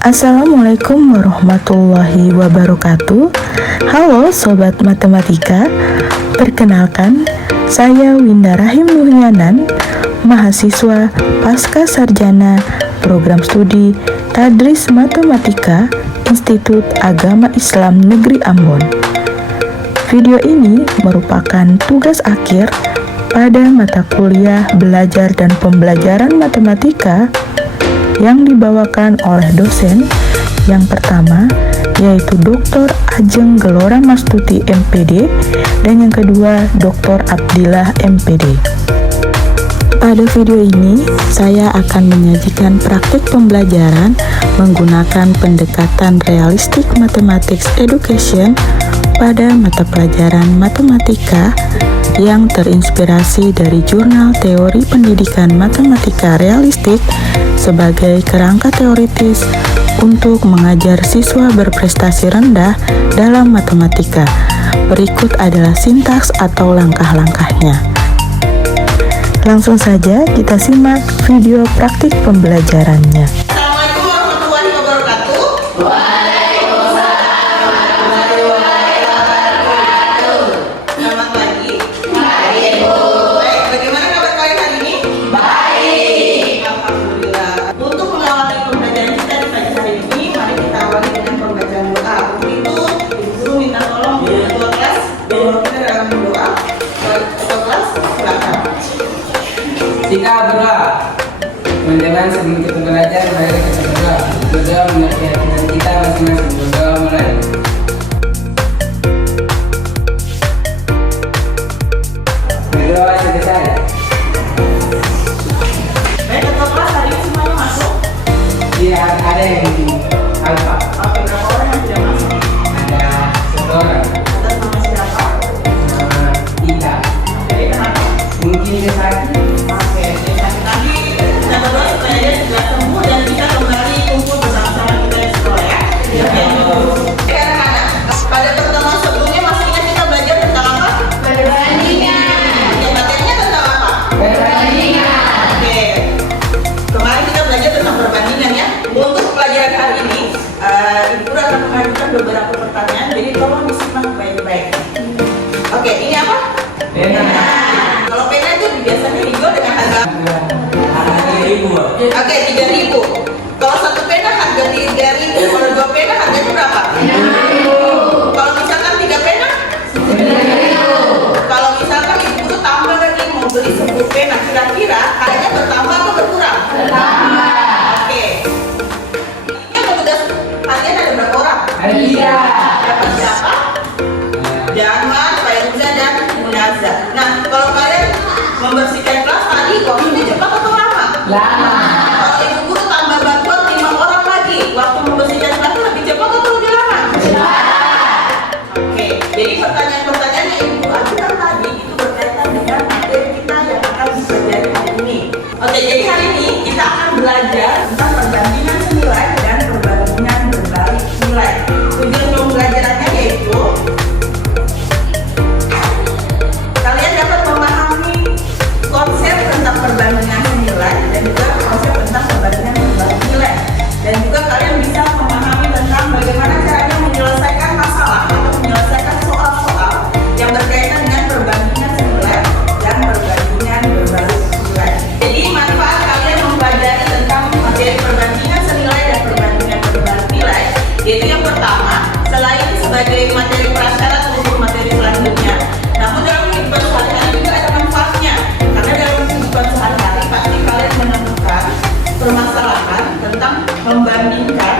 Assalamualaikum warahmatullahi wabarakatuh. Halo Sobat Matematika, perkenalkan saya Winda Rahim Nuhyanan, mahasiswa Pasca Sarjana Program Studi Tadris Matematika Institut Agama Islam Negeri Ambon. Video ini merupakan tugas akhir pada mata kuliah belajar dan pembelajaran matematika yang dibawakan oleh dosen yang pertama yaitu Dr. Ajeng Gelora Mastuti MPD dan yang kedua Dr. Abdillah MPD. Pada video ini saya akan menyajikan praktik pembelajaran menggunakan pendekatan realistik mathematics education pada mata pelajaran matematika yang terinspirasi dari jurnal teori pendidikan matematika realistik sebagai kerangka teoritis untuk mengajar siswa berprestasi rendah dalam matematika. Berikut adalah sintaks atau langkah-langkahnya. Langsung saja kita simak video praktik pembelajarannya. Assalamualaikum warahmatullahi wabarakatuh. Selamat pagi. Baik, bagaimana kabar kalian hari ini? Baik. Alhamdulillah. Untuk mengawali pembelajaran kita di pagi hari ini, mari kita awali dengan pembacaan doa. Untuk itu, Ibu Guru minta tolong ketua kelas bahwa kita dalam doa. Ketua kelas, silakan. Kita berdoa. Teman-teman, sebelum kita belajar, mari kita berdoa. Berdoa menurut keyakinan kita masing-masing. Berdoa mulai. Berdoa selesai. Baik, ketua kelas hari ini semuanya masuk. Iya, ada yang alfa. Oke, berapa orang yang tidak masuk? Ada satu orang. Atas nama siapa? Nama Ita. Oke, kenapa? Mungkin dia sakit. Oke, nanti kita berdoa supaya dia segera sembuh dan bisa kembali kumpul bersama-sama kita di sekolah ya. Oke, oke anak-anak, pada pertemuan sebelumnya masih ingat kita belajar tentang apa? Perbandingan. Oke, materinya tentang apa? Perbandingan. Oke, kemarin kita belajar tentang perbandingan ya. Untuk pelajaran hari ini, Ibu akan mengajukan beberapa pertanyaan, jadi tolong disimak baik-baik. Oke, ini apa? Pena. Kalau pena itu biasanya hijau dengan harga. Ada 3.000. Oke, 3.000. Kalau satu pena harga 3.000, kalau dua pena harganya berapa? 6.000. Kalau misalkan 3 pena? 9.000. Kalau misalkan ibu tuh tambah lagi mau beli 10 pena, kira-kira harganya bertambah atau berkurang? Bertambah. Oke. Yang petugas harian ada berapa orang? Ada 3. Dapat siapa? Jangan, Fairuza dan Munazah. Nah, kalau kalian membersihkan kelas tadi, waktunya cepat atau lama? Lama. Kalau ibu guru tambah bantuan 5 orang lagi, waktu membersihkan kelas itu lebih cepat atau lebih lama? Cepat. Oke, jadi pertanyaan-pertanyaan yang ibu ajukan tadi itu berkaitan dengan materi kita yang akan dipelajari hari ini. Oke, jadi hari ini kita akan belajar tentang perbandingan senilai dan perbandingan berbalik nilai. Tujuan pembelajarannya yaitu kalian dapat memahami konsep tentang perbandingan nilai dan juga konsep tentang perbandingan berbalik nilai, dan juga kalian bisa memahami tentang bagaimana caranya menyelesaikan masalah atau menyelesaikan soal-soal yang berkaitan dengan perbandingan senilai dan perbandingan berbalik nilai. Jadi manfaat kalian mempelajari tentang materi perbandingan senilai dan perbandingan berbalik nilai yaitu yang pertama, selain sebagai materi prasyarat untuk materi selanjutnya, namun dalam kehidupan sehari-hari juga ada manfaatnya. Karena dalam kehidupan sehari-hari pasti kalian menemukan permasalahan tentang membandingkan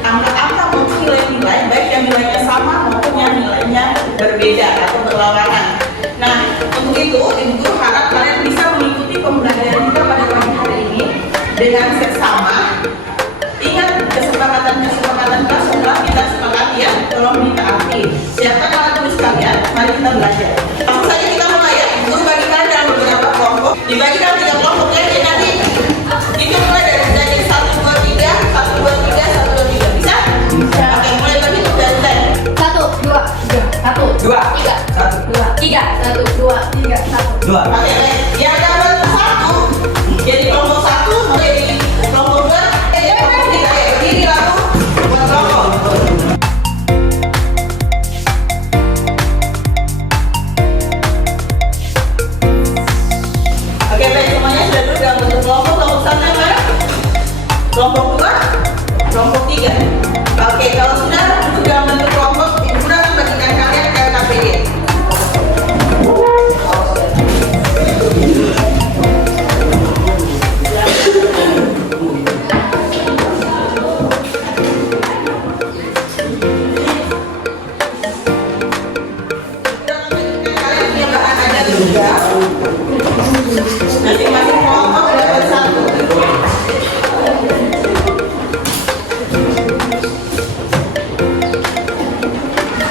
angka-angka maupun nilai-nilai, baik yang nilainya sama maupun yang nilainya berbeda atau berlawanan. Nah, untuk itu Ibu Guru harap kalian bisa mengikuti pembelajaran kita pada pagi hari ini dengan seksama. Ingat kesepakatan-kesepakatan kelas setelah kita sepakati ya, tolong ditaati. Siapkan alat tulis kalian, mari kita belajar. Langsung saja kita mulai ya. Ibu Guru bagi kalian dalam beberapa kelompok. Dibagi dalam 3 kelompok ya, jadi nanti itu mulai dari 1, 2, 3, 1, 2, 3, 1, 2, 3. Bisa? Bisa. Oke, mulai berhitung dari saya. 1, 2, 3. 1, 2. 3. 1. 2, 3. 1, 2, 3. 1. 2. Oke, baik. Yang dapat 1, jadi kelompok 1, mulai di kelompok 2, kelompok 3. Berdiri lalu kelompok 2, kelompok 3. Oke, kalau sudah duduk dalam bentuk kelompok, Ibu Guru akan bagikan kalian ke LKPD. Kalian punya bahan ada juga. Masing-masing kelompok dapat 1.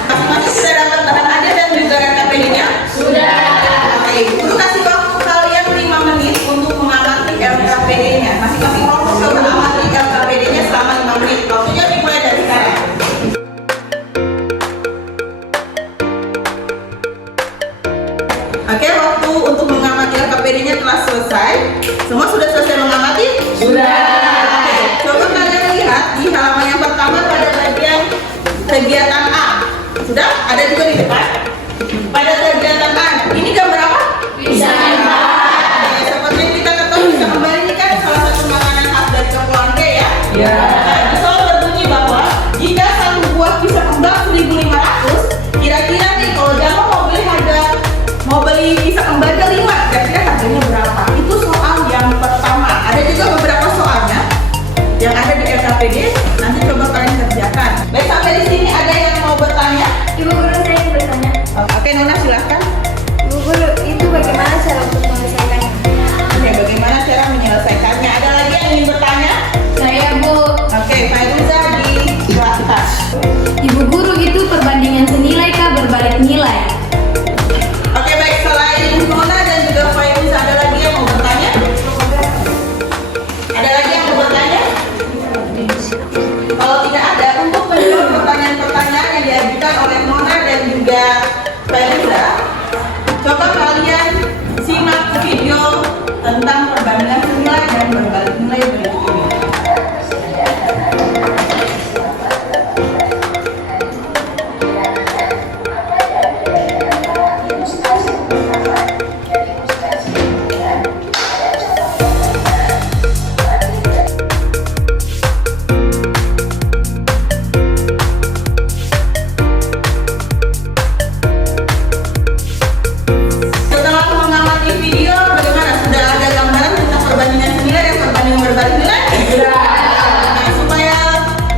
Masing-masing sudah dapat bahan ada dan juga LKPD-nya? Sudah. Oke, Guru kasih waktu kalian 5 menit untuk mengamati LKPD-nya. Masing-masing kelompok sudah mengamati LKPD-nya selama 5 menit. Waktunya dimulai dari sekarang. Oke, waktu untuk mengamati LKPD-nya telah selesai. Semua sudah selesai mengamati? Sudah. Oke, coba kalian lihat di halaman yang pertama pada bagian kegiatan A. Sudah? Ada juga di depan. Pada kegiatan A, ini gambar apa? Bisa kembali. Oke, seperti yang kita ketahui, bisa kembali ini kan salah satu makanan khas dari Kepulauan K ya? Ya. Nah, di soal berbunyi bahwa jika satu buah pisang kembang 1.500, kira-kira nih kalau Jamal mau beli pisang kembarnya 5, kira-kira harganya berapa? Itu soal yang pertama. Ada juga beberapa soalnya yang ada di LKPD. Nanti coba kalian kerjakan. Baik, sampai di sini ada yang mau bertanya? Ibu Guru, saya ingin bertanya. Oke, Nona silahkan. Ibu Guru, itu bagaimana cara untuk menyelesaikannya? Oke, bagaimana cara menyelesaikannya? Ada lagi yang ingin bertanya? Saya, Bu. Oke, Fairuza di kelas atas. Ibu Guru, itu perbandingan senilai kah berbalik nilai? Oke, baik, selain Nona dan juga Fairuza, ada lagi yang mau bertanya? Ada lagi yang mau bertanya? Kalau tidak ada, untuk menjawab pertanyaan-pertanyaan yang diajukan oleh Nona dan juga Fairuza, coba kalian simak video tentang perbandingan senilai dan berbalik nilai berikut ini. Setelah mengamati video, bagaimana? Sudah ada gambaran tentang perbandingan senilai dan perbandingan berbalik nilai? Sudah. Nah, supaya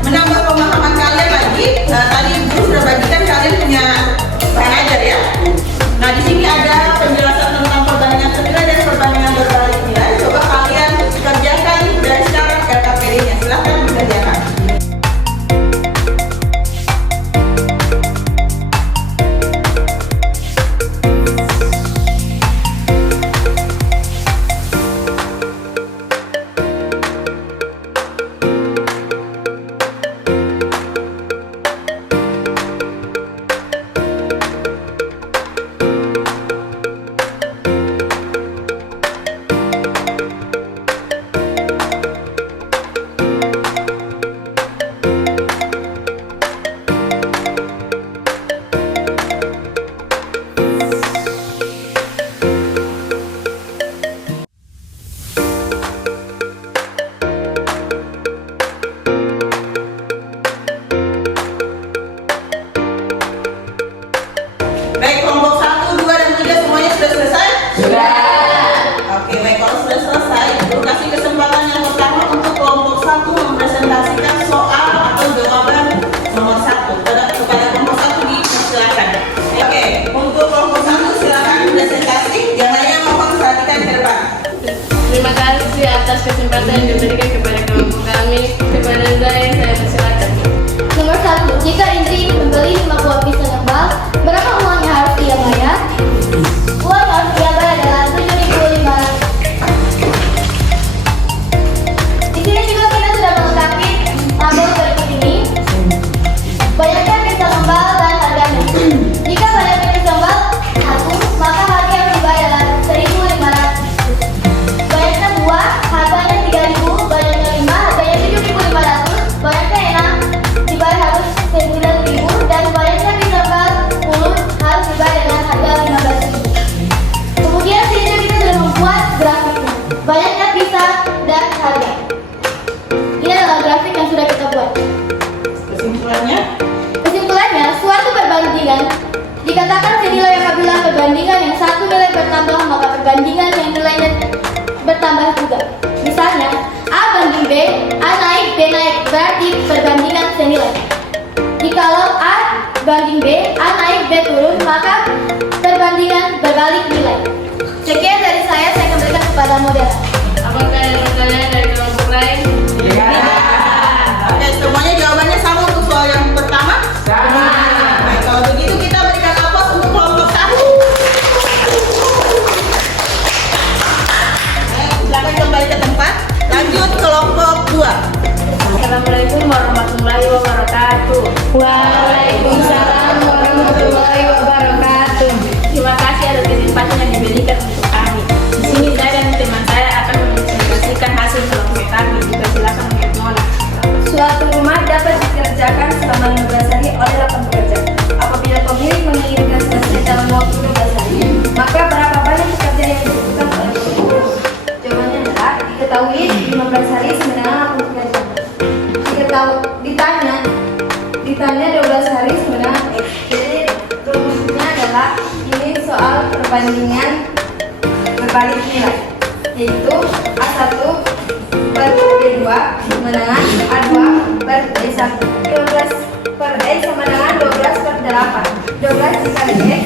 menambah pemahaman kalian lagi, tadi Ibu sudah bagikan kalian punya bahan ajar ya. Nah, di sini ada penjelasan tentang perbandingan senilai dan perbandingan berbalik nilai. Coba kalian kerjakan dari sekarang LKPD-nya. Silahkan dikerjakan. Baik, kelompok 1, 2, dan 3 semuanya sudah selesai? Sudah. Oke, baik, kalau sudah selesai, Ibu kasih kesempatan yang pertama untuk kelompok 1 mempresentasikan soal atau jawaban nomor 1 kepada kelompok 1 dipersilakan. Oke, untuk kelompok 1 silakan presentasi. Yang lainnya mohon perhatikan ke depan. Terima kasih atas kesempatan yang diberikan kepada kelompok kami. Kepada saya persilakan. Nomor 1, jika Indri membeli 5 buah pisang kembang, berapa uang yang harus dia bayar? Uang yang harus dia bayar adalah 7.500. Di sini juga kita sudah melengkapi tabel berikut ini. Banyaknya pisang kembang dan harganya. Jika banyaknya pisang kembang 1, maka harga yang dibayar adalah 1.500. Banyaknya buah, harganya 3.000. Banyaknya 5, harganya 7.500. Banyaknya 6, dibayar harus 9.000, dan banyaknya Dikatakan senilai apabila perbandingan yang satu nilai bertambah, maka perbandingan yang nilainya bertambah juga. Misalnya, A banding B, A naik, B naik, berarti perbandingan senilai. Jikalau A banding B, A naik, B turun, maka perbandingan berbalik nilai. Sekian dari saya kembalikan kepada moderator. Apakah ada pertanyaan dari kelompok lain? Iya. Oke, semuanya jawabannya sama untuk soal yang pertama? Sama. Baik, kalau begitu kita berikan aplaus untuk kelompok 1. Silakan kembali ke tempat. Lanjut kelompok 2. Assalamualaikum warahmatullahi wabarakatuh. Waalaikumsalam warahmatullahi wabarakatuh. Terima kasih atas kesempatan yang diberikan untuk kami. Di sini saya dan teman saya akan mempresentasikan hasil kelompok kami. Juga silakan melihat Mona. Suatu rumah dapat dikerjakan selama 15 hari oleh 8 pekerja. Apabila pemilik menginginkan selesai dalam waktu 12 hari, maka berapa banyak pekerja yang dibutuhkan oleh pemilik? Jawabannya adalah diketahui 15 hari sama dengan 8 pekerja. Ditanya 12 hari sama dengan X. Jadi rumusnya adalah ini soal perbandingan berbalik nilai, yaitu A1 per B2 sama dengan A2 per B1. 12 per X sama dengan 12 per 8. 12 dikali X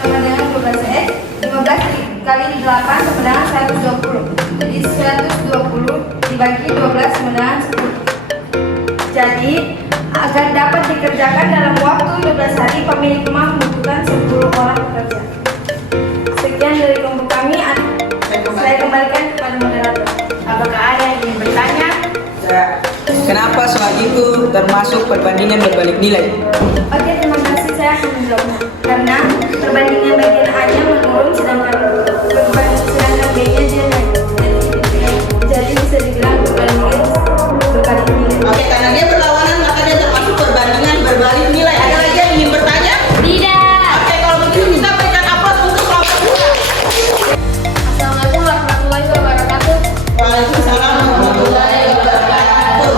sama dengan 12X. 15 dikali 8 sama dengan 120. Jadi 120 dibagi 12 sama dengan 10. Jadi agar dapat dikerjakan dalam waktu 12 hari, pemilik rumah membutuhkan 10 orang pekerja. Sekian dari kelompok kami. Saya kembalikan kepada moderator. Apakah ada yang ingin bertanya? Kenapa soal itu termasuk perbandingan berbalik nilai? Oke, terima kasih. Saya akan menjawabnya. Karena perbandingan bagian A-nya menurun, sedangkan B-nya dia naik. Jadi bisa dibilang perbandingan berbalik nilai. Oke, karena dia berlawanan maka dia termasuk perbandingan berbalik nilai. Ada lagi yang ingin bertanya? Tidak. Oke, kalau begitu kita berikan aplaus untuk kelompok 2. Assalamualaikum warahmatullahi wabarakatuh. Waalaikumsalam warahmatullahi wabarakatuh.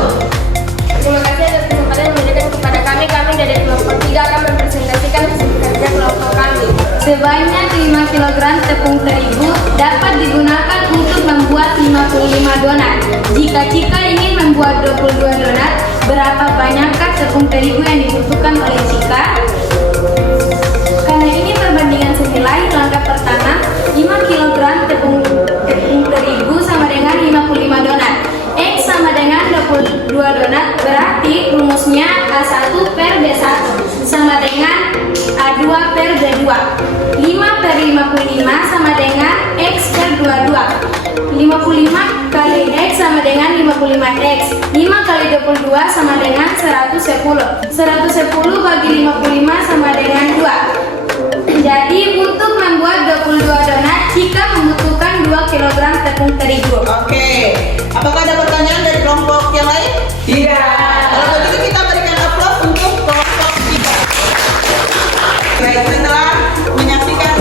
Terima kasih atas kesempatan yang diberikan kepada kami. Kami dari kelompok 3 akan mempresentasikan hasil kerja kelompok kami. Sebanyak 5 kg tepung terigu dapat digunakan untuk membuat 55 donat. Jika Cika ingin membuat 22 donat, berapa banyakkah tepung terigu yang dibutuhkan oleh Cika? Karena ini perbandingan senilai, langkah pertama, 5 kg tepung terigu sama dengan 55 donat. X sama dengan 22 donat, berarti rumusnya A1 per B1 sama dengan A2 per B2. 5 per 55 sama dengan X per 22. 55 kali X sama dengan 55X. 5 kali 22 sama dengan 110. 110 bagi 55 sama dengan 2. Jadi untuk membuat 22 donat, Cika membutuhkan 2 kg tepung terigu. Oke, apakah ada pertanyaan dari kelompok yang lain? Tidak. Kalau begitu kita berikan aplaus untuk kelompok 3. Baik, setelah menyaksikan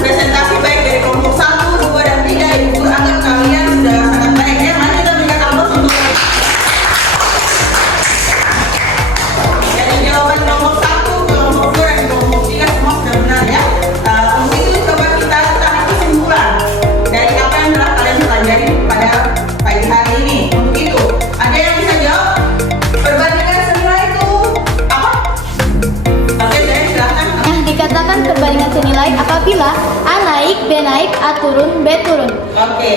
presentasi baik dari kelompok 1, 2, dan 3, Ibu Guru anggap kalian sudah sangat baik ya. Mari kita berikan aplaus untuk mereka. Jadi jawaban kelompok 1, kelompok 2, dan kelompok 3 semua sudah benar ya. Untuk itu coba kita tarik kesimpulan dari apa yang telah kalian pelajari pada pagi hari ini. Untuk itu, ada yang bisa jawab? Perbandingan senilai itu apa? Oke, saya silakan. Yang dikatakan perbandingan senilai apabila A naik, B naik, A turun, B turun. Oke,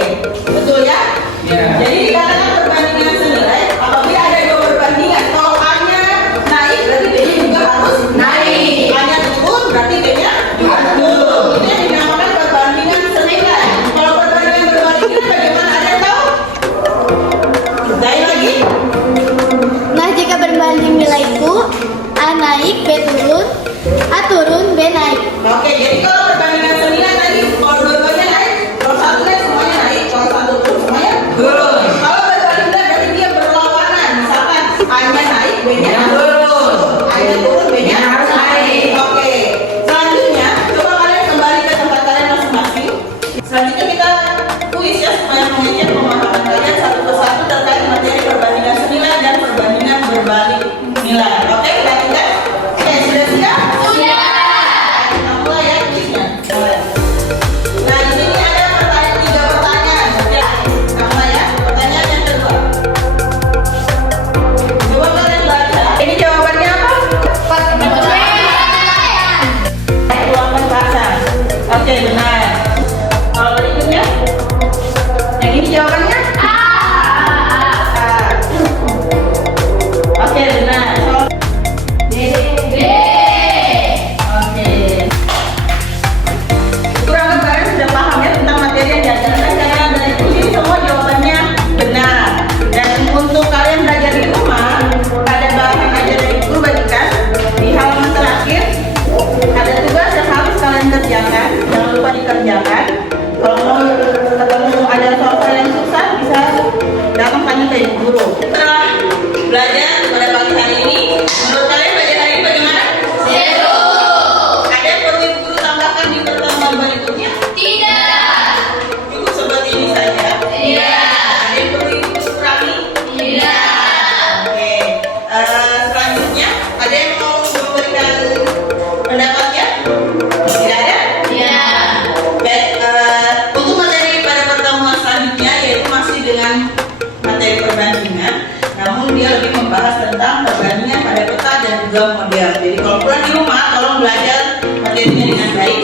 betul ya? Ya. Jadi dikatakan perbandingan senilai apabila ada 2 perbandingan. Kalau A-nya naik, berarti B-nya juga harus naik. A-nya turun, berarti B-nya juga turun. Itu yang dinamakan perbandingan senilai. Kalau perbandingan berbalik nilai bagaimana? Ada yang tahu? Lain lagi? Nah, jika berbanding nilai itu A naik, B turun, A turun, B naik. Oke, jadi kalau perbandingan senilai tadi, kalau dua-duanya naik, kalau satu naik semuanya naik, kalau satu turun semuanya turun. Kalau berbalik nilai berarti dia berlawanan. Misalkan A-nya naik, B-nya turun. A-nya turun, B-nya harus naik. Oke. Selanjutnya, coba kalian kembali ke tempat kalian masing-masing. Selanjutnya kita kuis ya supaya mengecek pemahaman kalian satu persatu terkait materi perbandingan senilai dan perbandingan berbalik nilai. Oke, kita tinggal. Oke, sudah siap? Sudah. belajar pada pagi hari ini. Menurut kalian belajar hari ini bagaimana? Seru. Ada yang perlu Ibu Guru tambahkan di pertemuan berikutnya? Tidak. Cukup seperti ini saja. Tidak. Ada yang perlu Ibu Guru kurangi? Tidak. Oke. Selanjutnya ada yang mau memberikan pendapatnya? Tidak ada? Tidak. Baik, untuk materi pada pertemuan selanjutnya yaitu masih dengan materi perbandingan, namun dia lebih membahas tentang perbandingan pada peta dan juga model. Jadi kalau pulang di rumah tolong belajar materinya dengan baik